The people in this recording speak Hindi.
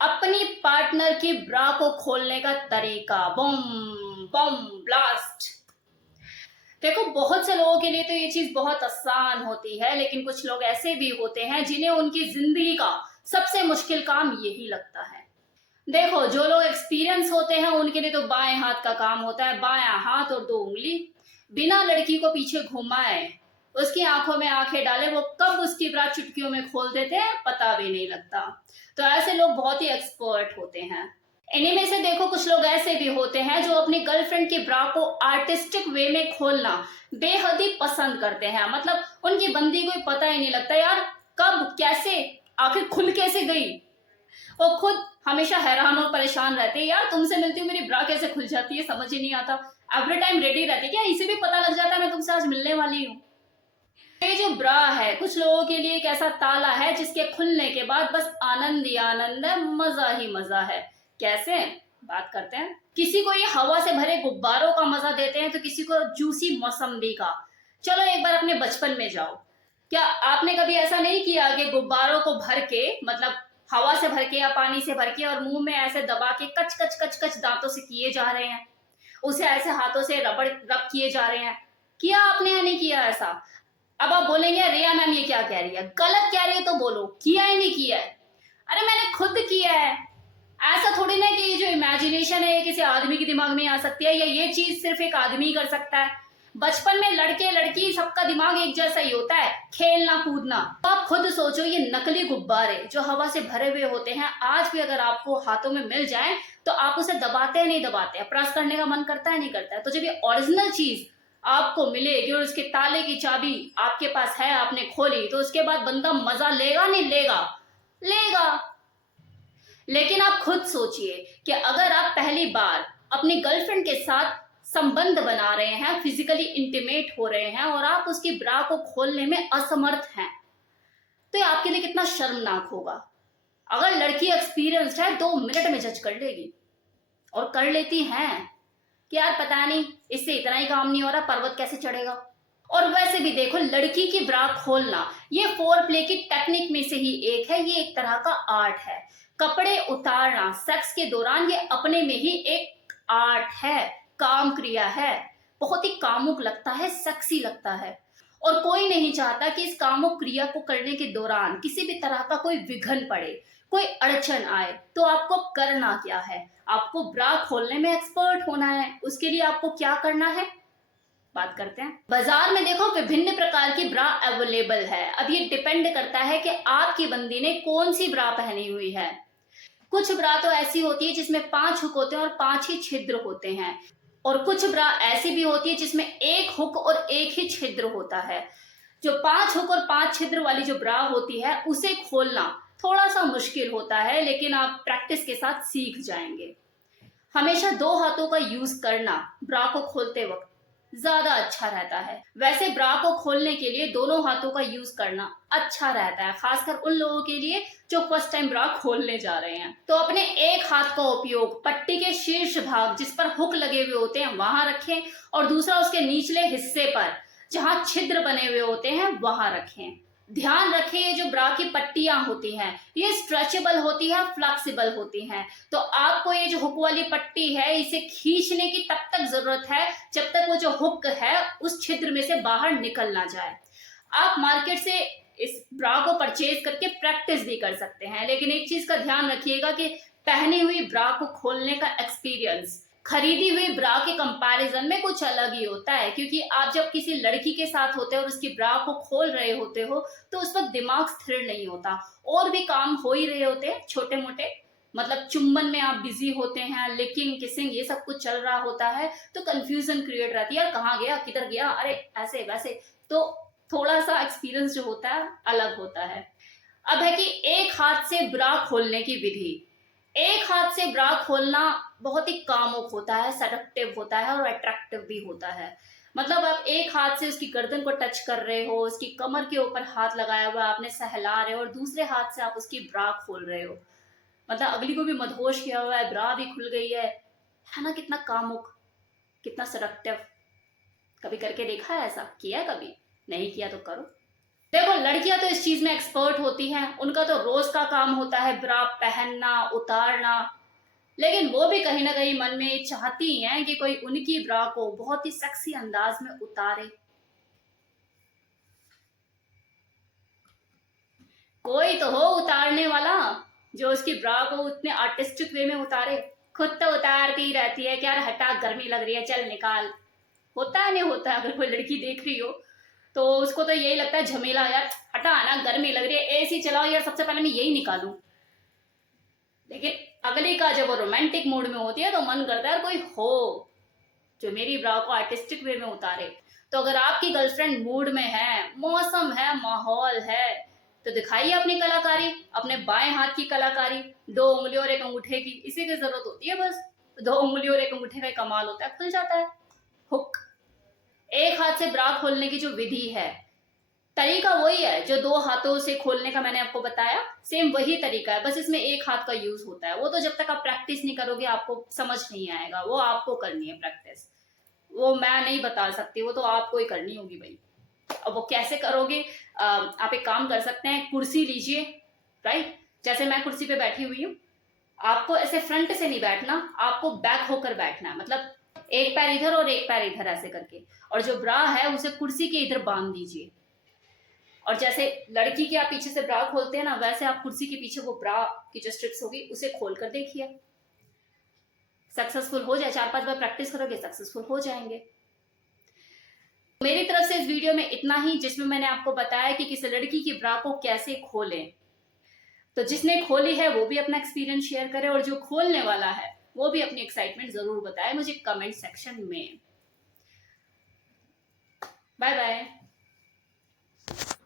अपनी पार्टनर की ब्रा को खोलने का तरीका, बम बम ब्लास्ट। देखो, बहुत से लोगों के लिए तो ये चीज बहुत आसान होती है, लेकिन कुछ लोग ऐसे भी होते हैं जिन्हें उनकी जिंदगी का सबसे मुश्किल काम यही लगता है। देखो, जो लोग एक्सपीरियंस होते हैं उनके लिए तो बाएं हाथ का काम होता है, बायां हाथ और 2 उंगली। बिना लड़की को पीछे घुमाए, उसकी आंखों में आंखें डाले, वो कब उसकी ब्रा चुटकियों में खोल देते हैं पता भी नहीं लगता। तो ऐसे लोग बहुत ही एक्सपर्ट होते हैं। इन्हीं में से देखो, कुछ लोग ऐसे भी होते हैं जो अपनी गर्लफ्रेंड की ब्रा को आर्टिस्टिक वे में खोलना बेहद ही पसंद करते हैं। मतलब उनकी बंदी को पता ही नहीं लगता यार कब कैसे आखिर खुल कैसे गई। वो खुद हमेशा हैरान और परेशान रहते हैं, यार तुमसे मिलती हूँ मेरी ब्रा कैसे खुल जाती है, समझ ही नहीं आता। एवरी टाइम रेडी रहती है, क्या इसे भी पता लग जाता है मैं तुमसे आज मिलने वाली हूँ। ये जो ब्रा है कुछ लोगों के लिए एक ऐसा ताला है जिसके खुलने के बाद बस आनंद ही आनंद है, मजा ही मजा है। कैसे, बात करते हैं। किसी को ये हवा से भरे गुब्बारों का मजा देते हैं, तो किसी को जूसी मौसम्बी का। चलो एक बार अपने बचपन में जाओ। क्या आपने कभी ऐसा नहीं किया कि गुब्बारों को भर के, मतलब हवा से भर के या पानी से भर के, और मुंह में ऐसे दबा के कच कच कच कच दांतों से किए जा रहे हैं, उसे ऐसे हाथों से रबड़ रब किए जा रहे हैं? किया आपने या नहीं किया ऐसा? अब आप बोलेंगे रिया मैम ये क्या कह रही है, गलत कह रही है तो बोलो, किया ही नहीं किया है? अरे मैंने खुद किया है। ऐसा थोड़ी ना कि ये जो इमेजिनेशन है ये किसी आदमी के दिमाग में आ सकती है, या ये चीज सिर्फ एक आदमी कर सकता है। बचपन में लड़के लड़की सबका दिमाग एक जैसा ही होता है, खेलना कूदना। तो आप खुद सोचो, ये नकली गुब्बारे जो हवा से भरे हुए होते हैं, आज भी अगर आपको हाथों में मिल जाए तो आप उसे दबाते हैं नहीं दबाते, प्रेस करने का मन करता है नहीं करता है? तो जब ये ओरिजिनल चीज आपको मिलेगी और उसके ताले की चाबी आपके पास है, आपने खोली, तो उसके बाद बंदा मजा लेगा नहीं लेगा? लेगा। लेकिन आप खुद सोचिए कि अगर आप पहली बार अपनी गर्लफ्रेंड के साथ संबंध बना रहे हैं, फिजिकली इंटीमेट हो रहे हैं, और आप उसकी ब्रा को खोलने में असमर्थ हैं, तो ये आपके लिए कितना शर्मनाक होगा। अगर लड़की एक्सपीरियंस्ड है 2 मिनट में जज कर लेगी, और कर लेती हैं कि यार पता नहीं इससे इतना ही काम नहीं हो रहा, पर्वत कैसे चढ़ेगा। और वैसे भी देखो, लड़की की ब्रा खोलना ये फोर प्ले की टेक्निक में से ही एक है, ये एक तरह का आर्ट है। कपड़े उतारना सेक्स के दौरान ये अपने में ही एक आर्ट है, काम क्रिया है। बहुत ही कामुक लगता है, सेक्सी लगता है, और कोई नहीं चाहता कि इस कामुक क्रिया को करने के दौरान किसी भी तरह का कोई विघ्न पड़े, कोई अड़चन आए। तो आपको करना क्या है? आपको ब्रा खोलने में एक्सपर्ट होना है। उसके लिए आपको क्या करना है, बात करते हैं। बाजार में देखो विभिन्न प्रकार की ब्रा अवेलेबल है। अब ये डिपेंड करता है कि आपकी बंदी ने कौन सी ब्रा पहनी हुई है। कुछ ब्रा तो ऐसी होती है जिसमें 5 हुक होते हैं और 5 ही छिद्र होते हैं, और कुछ ब्रा ऐसी भी होती है जिसमें 1 हुक और 1 ही छिद्र होता है। जो 5 हुक और 5 छिद्र वाली जो ब्रा होती है उसे खोलना थोड़ा सा मुश्किल होता है, लेकिन आप प्रैक्टिस के साथ सीख जाएंगे। हमेशा 2 हाथों का यूज करना ब्रा को खोलते वक्त ज्यादा अच्छा रहता है। वैसे ब्रा को खोलने के लिए दोनों हाथों का यूज करना अच्छा रहता है, खासकर उन लोगों के लिए जो फर्स्ट टाइम ब्रा खोलने जा रहे हैं। तो अपने एक हाथ का उपयोग पट्टी के शीर्ष भाग जिस पर हुक लगे हुए होते हैं वहां रखें, और दूसरा उसके निचले हिस्से पर जहां छिद्र बने हुए होते हैं वहां रखें। ध्यान रखें, ये जो ब्रा की पट्टियां होती हैं ये स्ट्रेचेबल होती है, फ्लेक्सिबल होती हैं। तो आपको ये जो हुक वाली पट्टी है इसे खींचने की तब तक जरूरत है जब तक वो जो हुक है उस छिद्र में से बाहर निकल ना जाए। आप मार्केट से इस ब्रा को परचेज करके प्रैक्टिस भी कर सकते हैं, लेकिन एक चीज का ध्यान रखिएगा कि पहनी हुई ब्रा को खोलने का एक्सपीरियंस खरीदी हुई ब्रा के कंपैरिजन में कुछ अलग ही होता है, क्योंकि आप जब किसी लड़की के साथ होते हो और उसकी ब्रा को खोल रहे होते हो तो उस वक्त दिमाग स्थिर नहीं होता, और भी काम हो ही रहे होते हैं छोटे मोटे। मतलब चुम्बन में आप बिजी होते हैं, लिकिंग किसिंग ये सब कुछ चल रहा होता है, तो कंफ्यूजन क्रिएट रहती है, यार कहाँ गया किधर गया, अरे ऐसे वैसे। तो थोड़ा सा एक्सपीरियंस जो होता है अलग होता है। अब है कि एक हाथ से ब्रा खोलने की विधि। एक हाथ से ब्रा खोलना बहुत ही कामुक होता है, सेडक्टिव होता है और अट्रैक्टिव भी होता है। मतलब आप एक हाथ से उसकी गर्दन को टच कर रहे हो, उसकी कमर के ऊपर हाथ लगाया हुआ आपने सहला रहे हो, और दूसरे हाथ से आप उसकी ब्रा खोल रहे हो। मतलब अगली को भी मदहोश किया हुआ है, ब्रा भी खुल गई है ना? कितना कामुक, कितना सेडक्टिव। कभी करके देखा है ऐसा? किया कभी? नहीं किया तो करो। देखो लड़कियां तो इस चीज में एक्सपर्ट होती हैं, उनका तो रोज का काम होता है ब्रा पहनना उतारना, लेकिन वो भी कहीं ना कहीं मन में चाहती हैं कि कोई उनकी ब्रा को बहुत ही सेक्सी अंदाज में उतारे। कोई तो हो उतारने वाला जो उसकी ब्रा को उतने आर्टिस्टिक वे में उतारे। खुद तो उतारती रहती है, क्या हटा गर्मी लग रही है चल निकाल। होता है नहीं होता है, अगर कोई लड़की देख रही हो तो उसको तो यही लगता है झमेला, यार हटा ना गर्मी लग रही है, एसी चलाओ यार, सबसे पहले मैं यही निकालूं। लेकिन अगली का जब वो रोमांटिक मूड में होती है तो मन करता है कोई हो जो मेरी ब्रा को आर्टिस्टिक वे में उतारे। तो अगर आपकी गर्लफ्रेंड मूड में है, मौसम है, माहौल है, तो दिखाइए अपनी कलाकारी, अपने बाएं हाथ की कलाकारी। 2 उंगली और 1 अंगूठे की इसी की जरूरत होती है बस। 2 उंगली और 1 अंगूठे का कमाल होता है, खुल जाता है हुक। एक हाथ से ब्रा खोलने की जो विधि है, तरीका वही है जो 2 हाथों से खोलने का मैंने आपको बताया, सेम वही तरीका है, बस इसमें एक हाथ का यूज होता है। वो तो जब तक आप प्रैक्टिस नहीं करोगे आपको समझ नहीं आएगा, वो आपको करनी है प्रैक्टिस। वो मैं नहीं बता सकती, वो तो आपको ही करनी होगी भाई। अब वो कैसे करोगे? आप एक काम कर सकते हैं, कुर्सी लीजिए, राइट, जैसे मैं कुर्सी पे बैठी हुई हूँ, आपको ऐसे फ्रंट से नहीं बैठना, आपको बैक होकर बैठना है, मतलब एक पैर इधर और एक पैर इधर ऐसे करके, और जो ब्रा है उसे कुर्सी के इधर बांध दीजिए। और जैसे लड़की के आप पीछे से ब्रा खोलते हैं ना, वैसे आप कुर्सी के पीछे वो ब्रा की जो स्ट्रिप्स होगी उसे खोल कर देखिए। सक्सेसफुल हो जाए, 4-5 बार प्रैक्टिस करोगे सक्सेसफुल हो जाएंगे। मेरी तरफ से इस वीडियो में इतना ही, जिसमें मैंने आपको बताया कि किसी लड़की की ब्रा को कैसे खोलें। तो जिसने खोली है वो भी अपना एक्सपीरियंस शेयर करे, और जो खोलने वाला है वो भी अपनी एक्साइटमेंट जरूर बताए मुझे कमेंट सेक्शन में। Bye bye.